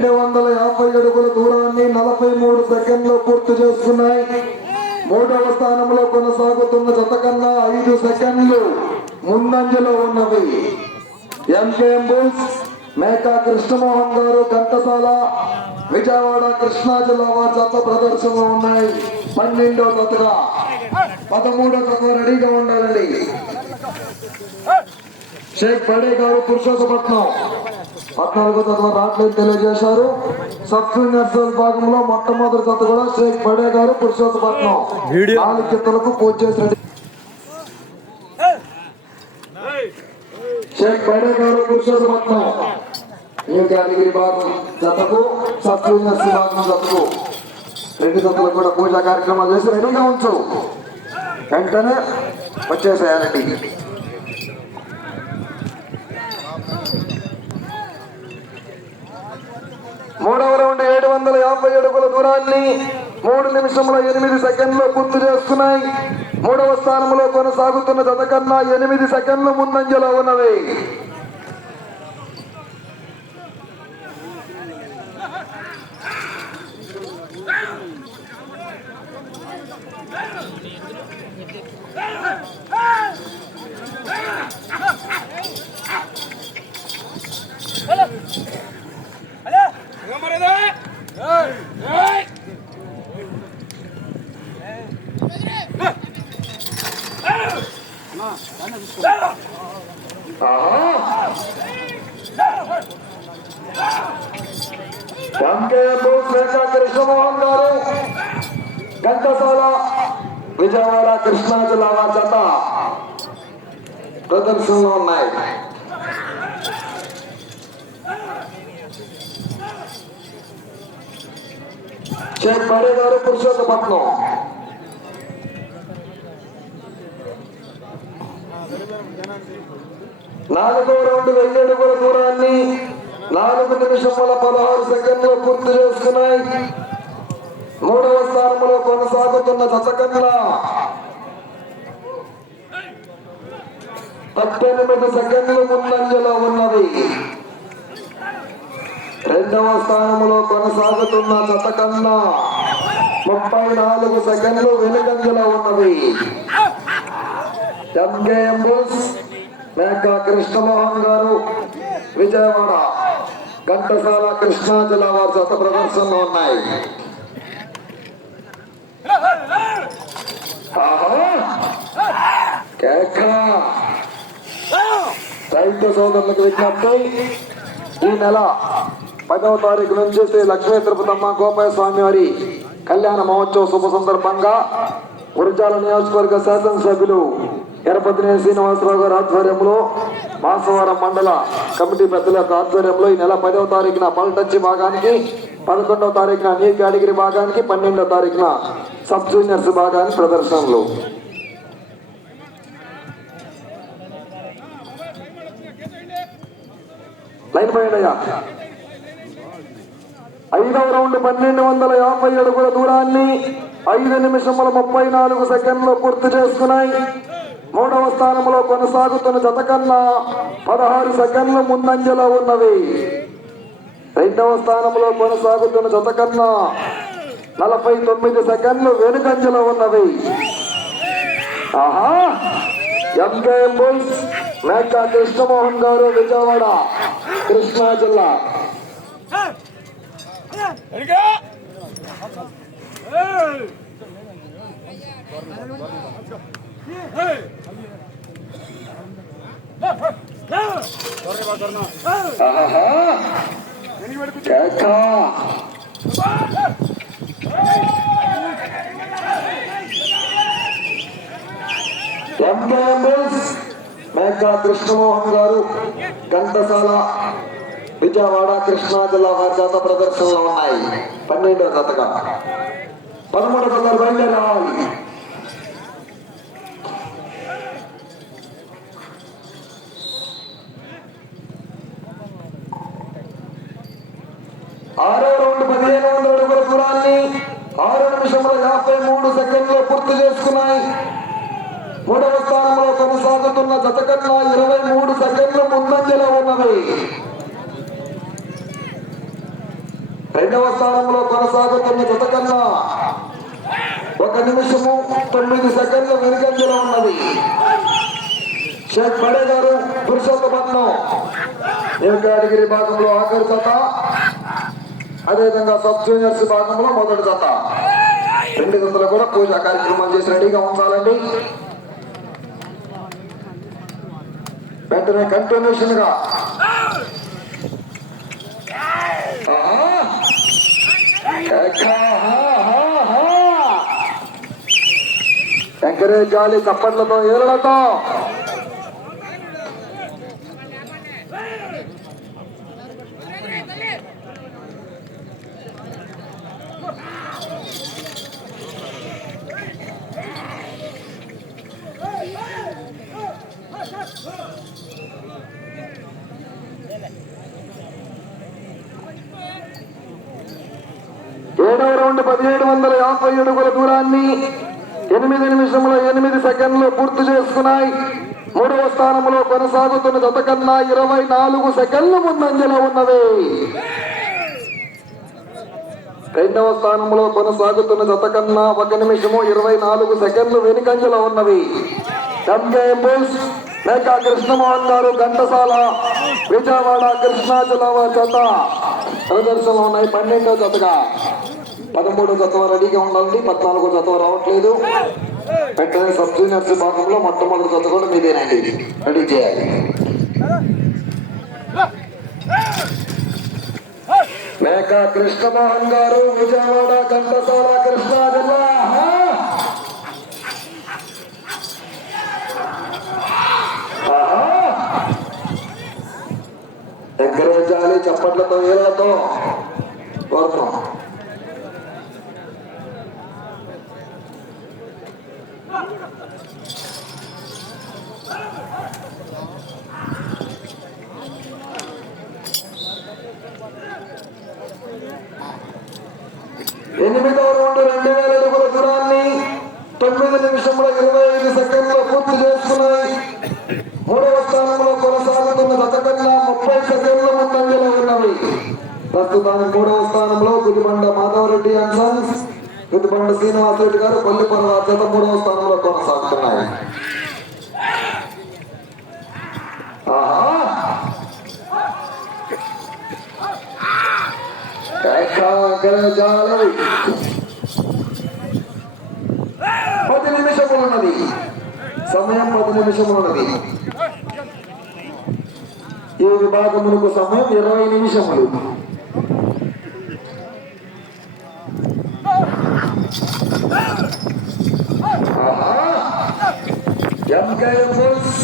రెండు వందల యాభై అడుగుల దూరాన్ని నలభై మూడు సెకండ్లు పూర్తి చేస్తున్నాయి. మూడవ స్థానంలో కొనసాగుతున్న జత కన్నా ఐదు సెకండ్లు ముందంజలో ఉన్నవి. ఎంకేఎం బుల్స్ మేకా కృష్ణమోహన్ గారు ఘంటసాల విజయవాడ కృష్ణా జిల్లా వారి జత ప్రదర్శనలో ఉన్నాయి. పన్నెండో జతగా పదమూడో జత రెడీగా ఉండాలండి. షేక్ బడే గారు పురుషోత్తపట్నం పద్నాలుగో జత రావట్లేదు తెలియజేశారు. సబ్ జూనియర్స్ విభాగంలో మొట్టమొదటి జత కూడా షేక్ బడే గారు పురుషోత్తపట్నం. నాలుగు జతలకు పూజ చేసి రెడీ షేక్ బడే గారు పురుషోత్తపట్నం కేటగిరీ భాగం జతకు సబ్ జూనియర్స్ జతకు. రెండు జతలకు కూడా పూజా కార్యక్రమాలు చేసి రెడీగా ఉంచు. వెంటనే వచ్చేసేయాలండి. మూడవ రౌండ్ ఏడు వందల యాభై అడుగుల దూరాన్ని మూడు నిమిషముల ఎనిమిది సెకండ్లు పూర్తి చేస్తున్నాయి. మూడవ స్థానంలో కొనసాగుతున్న జత కన్నా ఎనిమిది సెకండ్లు ముందంజలో ఉన్నవి. వెంకయ్యపు మేకా కృష్ణమోహన్ గారు ఘంటసాల విజయవాడ కృష్ణా జిల్లా వారి జత ప్రదర్శనలో ఉన్నాయి షేక్ బడే గారు పురుషోత్తపట్నం నాలుగో రౌండ్ వెయ్యడుగుల దూరాన్ని నాలుగు నిమిషముల పదహారు సెకండ్లు పూర్తి చేసుకున్నాయి. మూడవ స్థానంలో కొనసాగుతున్న జతకన్నా పద్దెనిమిది సెకండ్లు ముందంజలో ఉన్నది. రెండవ స్థానంలో కొనసాగుతున్న జత కన్నా ముప్పై నాలుగు సెకండ్లు వెనుకంజలో ఉన్నది. ఎంకేఎం బుల్స్ మేకా కృష్ణమోహన్ గారు విజయవాడ ఘంటసాల కృష్ణా జిల్లా వారి జత ప్రదర్శనలో ఉన్నాయి. రైతు సోదరులకు విజ్ఞప్తి. ఈ నెల పదవ తారీఖు నుంచి శ్రీ లక్ష్మీ తిరుపతమ్మ గోపాల స్వామి వారి కళ్యాణ మహోత్సవ శుభ సందర్భంగా గురజాల నియోజకవర్గ శాసనసభ్యులు ఎరపతినే శ్రీనివాసరావు గారి ఆధ్వర్యంలో మాసవరం మండల కమిటీ పెద్దల యొక్క ఆధ్వర్యంలో ఈ నెల పదవ తారీఖున పల్టచ్చి భాగానికి పదకొండవ తారీఖున నీ కేటగిరీ భాగానికి పన్నెండవ తారీఖున సబ్ జూనియర్స్ భాగానికి ప్రదర్శనలు. లైన్ పోయాడయ్యా ఐదవ రౌండ్ పన్నెండు వందల యాభై అడుగుల దూరాన్ని ఐదు నిమిషముల ముప్పై నాలుగు సెకండ్లు పూర్తి చేసుకున్నాయి. మూడవ స్థానంలో కొనసాగుతున్న జత కన్నా పదహారు సెకండ్లు ముందంజలో ఉన్నవి. రెండవ స్థానంలో కొనసాగుతున్న జత కన్నా నలభై తొమ్మిది సెకండ్లు వెనుకంజలో ఉన్నవి. ఆహా! ఎంకేఎం బుల్స్ మేకా కృష్ణమోహన్ గారు విజయవాడ కృష్ణా జిల్లా. Hey! కేక మేకా కృష్ణమోహన్ గారు ఘంటసాల విజయవాడ కృష్ణా జిల్లా వారి జాత ప్రదర్శనలో ఉన్నాయి. పన్నెండవ జతగా. పదమూడు జత బయలుదేరాలి ఆరో రౌండ్ పదిహేను వందల అడుగుల దూరాన్ని ఆరు నిమిషముల యాభై మూడు సెకండ్లు పూర్తి చేసుకున్నాయి. మూడవ స్థానంలో కొనసాగుతున్న జత కన్నా ఇరవై మూడు సెకండ్లు ముందంజలో స్థానంలో కొనసాగుతున్న జత కన్నా ఒక నిమిషము తొమ్మిది సెకండ్ల వెనుకంజలో ఉన్నది. షేక్ బడే గారు పురుషోత్తపట్నం ఏ భాగంలో ఆఖరి జత. అదేవిధంగా సబ్ జూనియర్స్ భాగంలో మొదటి జత. రెండు జతలు కూడా పూజా కార్యక్రమాలు చేసి రెడీగా ఉండాలండి. వెంటనే కంటిన్యూషన్గా. ఎంకరేజ్ జాలి చప్పట్లతో ఏలలతో ఏడవ రౌండ్ పదిహేడు వందల యాభై అడుగుల దూరాన్ని ఎనిమిది నిమిషముల ఎనిమిది సెకండ్లు పూర్తి చేసుకున్నాయి మూడవ స్థానంలో కొనసాగుతున్న జత కన్నా ఇరవై నాలుగు సెకండ్లు ముందంజలో ఉన్నవి. రెండవ స్థానంలో కొనసాగుతున్న జత కన్నా ఒక నిమిషము ఇరవై నాలుగు సెకండ్లు వెనుకంజలో ఉన్నవి. ఎంకే కృష్ణమోహన్ గారు ఘంటసాల విజయవాడ కృష్ణా జత. ప్రదర్శనలో ఉన్నాయి పన్నెండవ జతగా. పదమూడో జత రెడీగా ఉండాలండి పద్నాలుగో జత రావట్లేదు. వెంటనే సబ్ జూనియర్స్ భాగంలో మొట్టమొదటి జత కూడా మీదేనండి. రెడీ చేయాలి. మేక కృష్ణమోహన్ గారు విజయవాడ ఘంటసాల కృష్ణా జిల్లా ఆహా! ఆహా! చప్పట్లతో ఏలతో కోరుతాం ఎనిమిదవ రౌండ్ రెండు వేల అడుగుల దూరాన్ని తొమ్మిది నిమిషముల ఇరవై ఐదు సెకండ్లు పూర్తి చేసుకున్నాయి మూడవ స్థానంలో కొనసాగుతున్న గత కన్నా ముప్పై సెకండ్ల ముందంజలో ఉన్నవి ప్రస్తుతానికి మూడవ స్థానంలో గుదిబండ మాధవరెడ్డి అండ్ సన్స్ గుదిబండ శ్రీనివాసరెడ్డి గారు కొల్లిపర్వ జత మూడవ స్థానంలో కొనసాగుతున్నాయి. పది నిమిషములు ఉన్నది సమయం పది నిమిషములు ఉన్నది ఈ విభాగములకు సమయం ఇరవై నిమిషములు. ఎంకేఎం బుల్స్,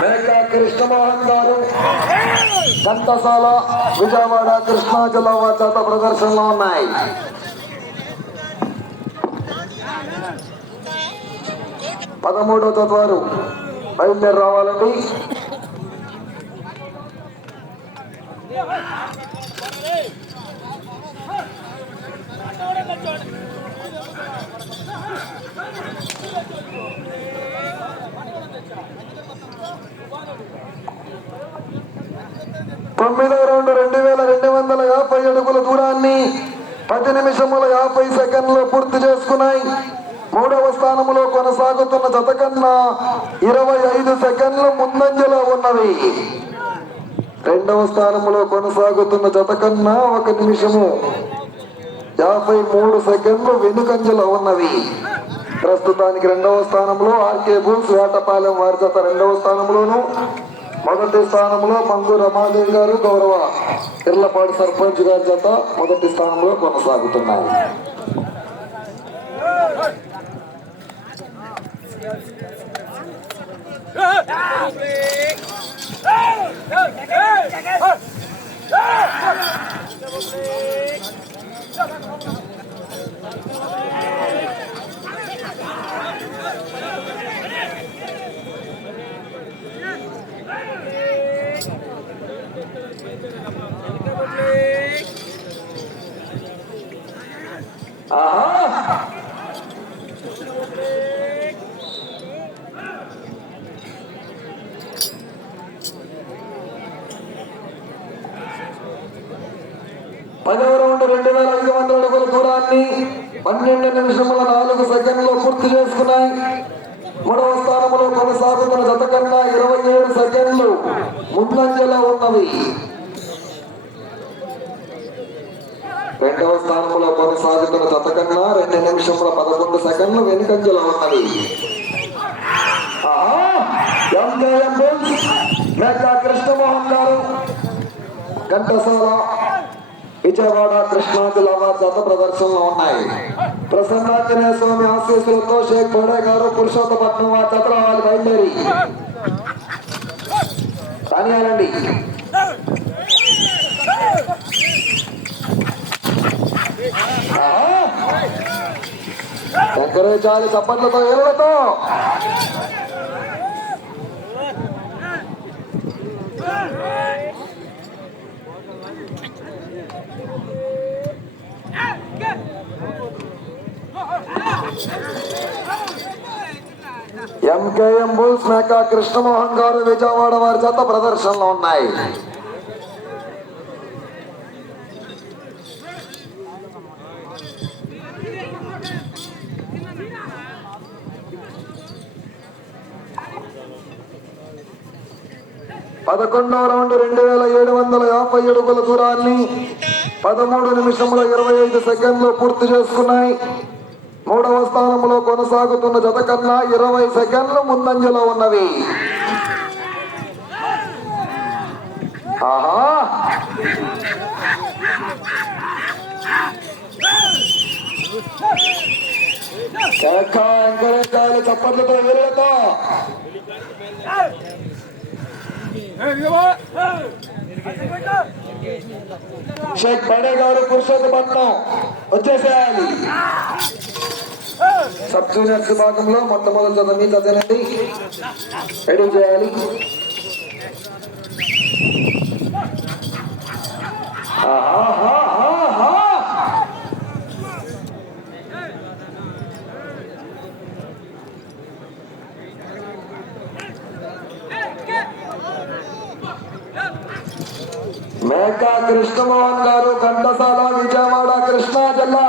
మేకా కృష్ణమోహన్ గారు ఘంటసాల విజయవాడ కృష్ణా జిల్లా వారి చేత ప్రదర్శనలో ఉన్నాయి. పదమూడో తత్వారు బయలుదేరి రావాలండి తొమ్మిదవ రౌండ్ రెండు వేల రెండు వందల యాభై అడుగుల దూరాన్ని పది నిమిషముల యాభై సెకండ్లు పూర్తి చేసుకున్నాయి. మూడవ స్థానంలో కొనసాగుతున్న జత కన్నా ఇరవై ఐదు సెకండ్లు ముందంజలో ఉన్నవి. రెండవ స్థానంలో కొనసాగుతున్న జత కన్నా ఒక నిమిషము యాభై మూడు సెకండ్లు వెనుకంజలో ఉన్నవి. ప్రస్తుతానికి రెండవ స్థానంలో ఆర్కే బుల్స్ వేటపాలెం వారి జత రెండవ స్థానంలోను మొదటి స్థానంలో మంగు రమాదేవి గారు గౌరవ ఇర్లపాడు సర్పంచ్ గారి చేత మొదటి స్థానంలో కొనసాగుతున్నారు ఆహా పదవ రౌండ్ రెండు వేల ఐదు వందల అడుగుల దూరాన్ని పన్నెండు నిమిషముల నాలుగు సెకండ్లు పూర్తి చేసుకున్నాయి. మూడవ స్థానంలో కొనసాగుతున్న జత కన్నా ఇరవై ఏడు సెకండ్లు ముందంజలో ఉన్నవి. రెండవ స్థానంలో కొనసాగుతున్న జత కన్నా రెండు నిమిషముల పదకొండు సెకండ్లు వెనుకంజలో ఉన్నది కృష్ణమోహన్ గారు ఘంటసాల విజయవాడ కృష్ణా జిల్లా జత ప్రదర్శనలో ఉన్నాయి. ప్రసన్నాంజనేయ స్వామి ఆశీస్సులతో షేక్ బోడే గారు పురుషోత్తపట్నం వారి జత రావాలి బయలుదేరి. శంకరేచారి చప్పట్లతో ఏళ్ళతో ఎంకేఎం బుల్స్ మేకా కృష్ణమోహన్ గారు విజయవాడ వారి చేత ప్రదర్శనలో ఉన్నాయి. పదకొండవ రౌండ్ రెండు వేల ఏడు వందల యాభై అడుగుల దూరాన్ని పదమూడు నిమిషముల ఇరవై ఐదు సెకండ్లు పూర్తి చేసుకున్నాయి. మూడవ స్థానంలో కొనసాగుతున్న జత కన్నా ఇరవై సెకండ్లు ముందంజలో ఉన్నవి. ఆహా! చప్పట్లతో వీరులతో. షేక్ బడే గారు పురుషోత్తపట్నం వచ్చేసేయాలి. సబ్ జూనియర్స్ విభాగంలో మొట్టమొదటి జత మీ చదివినండి రెడీ చేయాలి. ఆహా మేకా కృష్ణమోహన్ గారు ఘంటసాల విజయవాడ కృష్ణా జిల్లా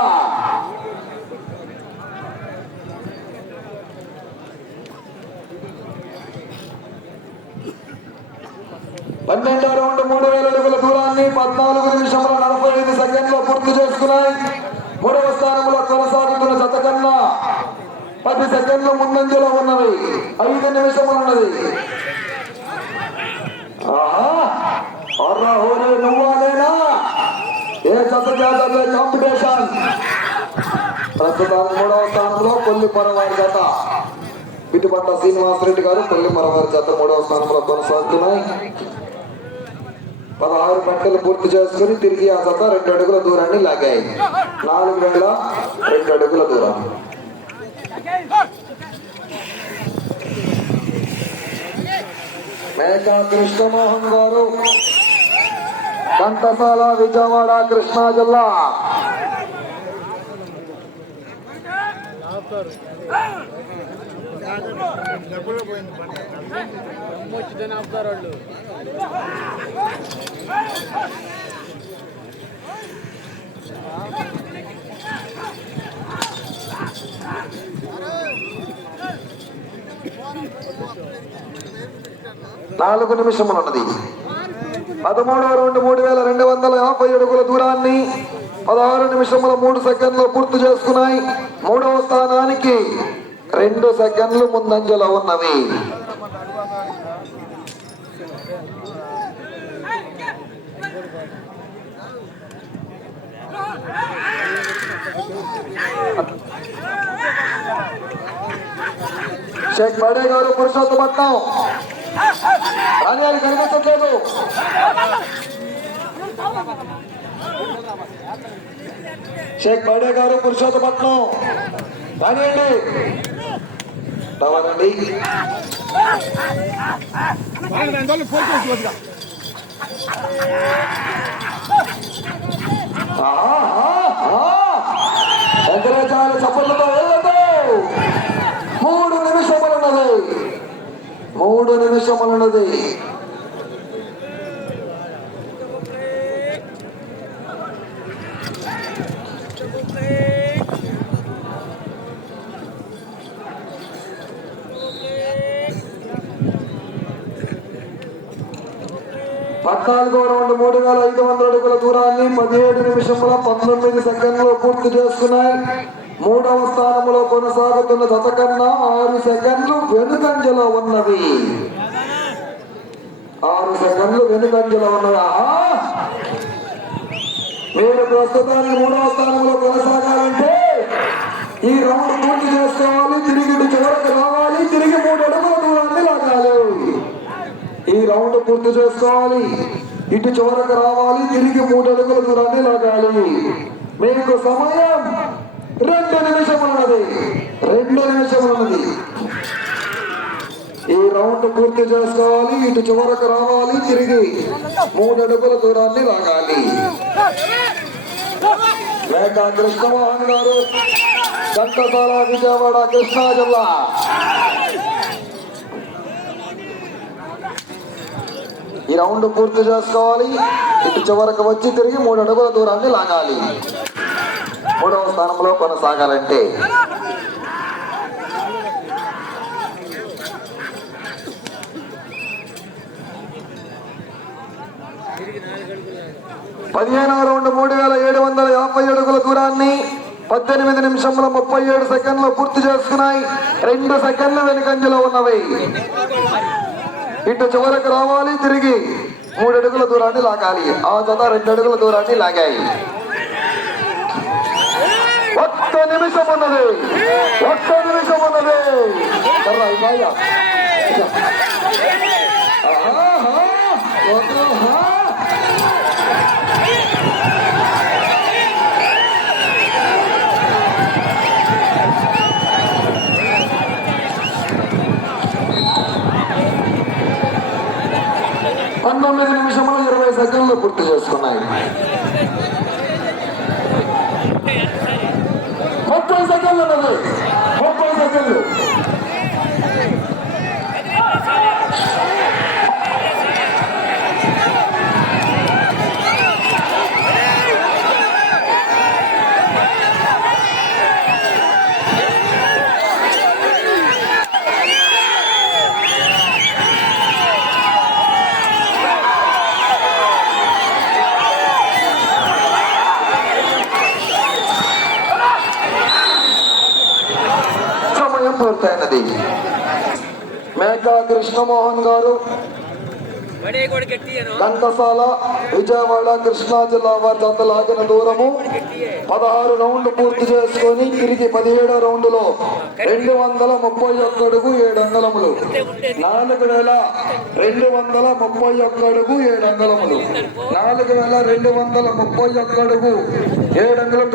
పన్నెండో రౌండ్ మూడు వేల అడుగుల దూరాన్ని పద్నాలుగు నిమిషముల నలభై ఐదు సెకండ్లు పూర్తి చేసుకున్నాయి మూడవ స్థానంలో కొనసాగుతున్న జత కన్నా పది సెకండ్లు ముందంజలో ఉన్నవి ఐదు నిమిషములు ఉన్నది ఆహా అర్రా హోరే నువ్వానేనా ఏ జత జాతర కాంపిటీషన్ ప్రస్తుతం మూడవ స్థానంలో కొల్లి పరవారి జత. పిట్టుపట్ల శ్రీనివాసరెడ్డి గారు పెళ్ళి పరవారి జత మూడవ స్థానంలో కొనసాగుతున్నాయి. పదహారు పంటలు పూర్తి చేసుకుని తిరిగి ఆ జత రెండు అడుగుల దూరాన్ని లాగాయి. నాలుగు వేల రెండు అడుగుల దూరం. మేకా కృష్ణమోహన్ గారు కంటసాల విజయవాడ కృష్ణా జిల్లా. వచ్చిందని ఆపుతారు వాళ్ళు నాలుగు నిమిషములు ఉన్నది పదమూడవ రెండు మూడు వేల రెండు వందల యాభై అడుగుల దూరాన్ని పదహారు నిమిషముల మూడు సెకండ్లు పూర్తి చేసుకున్నాయి. మూడవ స్థానానికి రెండు సెకండ్లు ముందంజలో ఉన్నవి. షేక్ బడే గారు పురుషోత్తపట్నం రాని అది కనిపించట్లేదు షేక్ బడే గారు పురుషోత్తపట్నం రానియండి. రావాలండి. శంకరాచార్య చప్పట్లతో వెళ్ళదు మూడు నిమిషములున్నది. మూడు నిమిషములున్నది Hey! పద్నాలుగో రౌండ్ మూడు వేల ఐదు వందల అడుగుల దూరాన్ని పదిహేడు నిమిషముల పంతొమ్మిది సెకండ్లు పూర్తి చేసుకున్నాయి. మూడవ స్థానంలో కొనసాగుతున్న జత కన్నా ఆరు సెకండ్లు వెనుకంజలో ఉన్నవి. ఆరు సెకండ్లు వెనుకంజలో ఉన్నవి. మీరు ప్రస్తుతానికి మూడవ స్థానంలో కొనసాగాలంటే ఈ రౌండ్ పూర్తి చేసుకోవాలి. తిరిగి చివరికి రావాలి. తిరిగి మూడు అడుగుల దూరాన్ని లాగాలి. ఈ రౌండ్ పూర్తి చేసుకోవాలి. ఇటు చివరకు రావాలి తిరిగి మూడు అడుగుల దూరాన్ని లాగాలి. మీకు సమయం రెండు నిమిషములున్నది రెండు నిమిషములున్నది ఈ రౌండ్ పూర్తి చేసుకోవాలి ఇటు చివరకు రావాలి తిరిగి మూడు అడుగుల దూరాన్ని లాగాలి. లేక కృష్ణమోహన్ గారు ఘంటసాల విజయవాడ కృష్ణా జిల్లా. ఈ రౌండ్ పూర్తి చేసుకోవాలి. ఇటు చివరకు వచ్చి తిరిగి మూడు అడుగుల దూరాన్ని లాగాలి. మూడవ స్థానంలో కొనసాగాలంటే పదిహేనవ రౌండ్ మూడు వేల ఏడు వందల యాభై అడుగుల దూరాన్ని పద్దెనిమిది నిమిషముల ముప్పై ఏడు సెకండ్లు పూర్తి చేసుకున్నాయి. రెండు సెకండ్ల వెనుకంజలో ఉన్నవి. ఇటు చివరకు రావాలి తిరిగి మూడు అడుగుల దూరాన్ని లాగాలి. ఆ జత రెండు అడుగుల దూరాన్ని లాగాయి. ఒక్క నిమిషం ఉన్నది. ఒక్క నిమిషం ఉన్నది. బాగా. ఆహా, ఆహా. పంతొమ్మిది నిమిషములు ఇరవై సెకండ్లు పూర్తి చేసుకున్నాయి. ముప్పై సెకండ్లు ముప్పై సెకండ్లు సమయం పూర్తయినది మేకా కృష్ణమోహన్ గారు ఘంటసాల విజయవాడ కృష్ణా జిల్లా వారి జత లాగిన దూరము పదహారు రౌండ్లు పూర్తి చేసుకొని తిరిగి పదిహేడో రౌండ్లో రెండు వందల ముప్పై ఒక్క అడుగు ఏడు అంగళములు నాలుగు వేల రెండు వందల ముప్పై ఒక్క అడుగు ఏడు అంగళములు నాలుగు వేల రెండు వందల ముప్పై ఒక్క అడుగు ఏడు అంగళం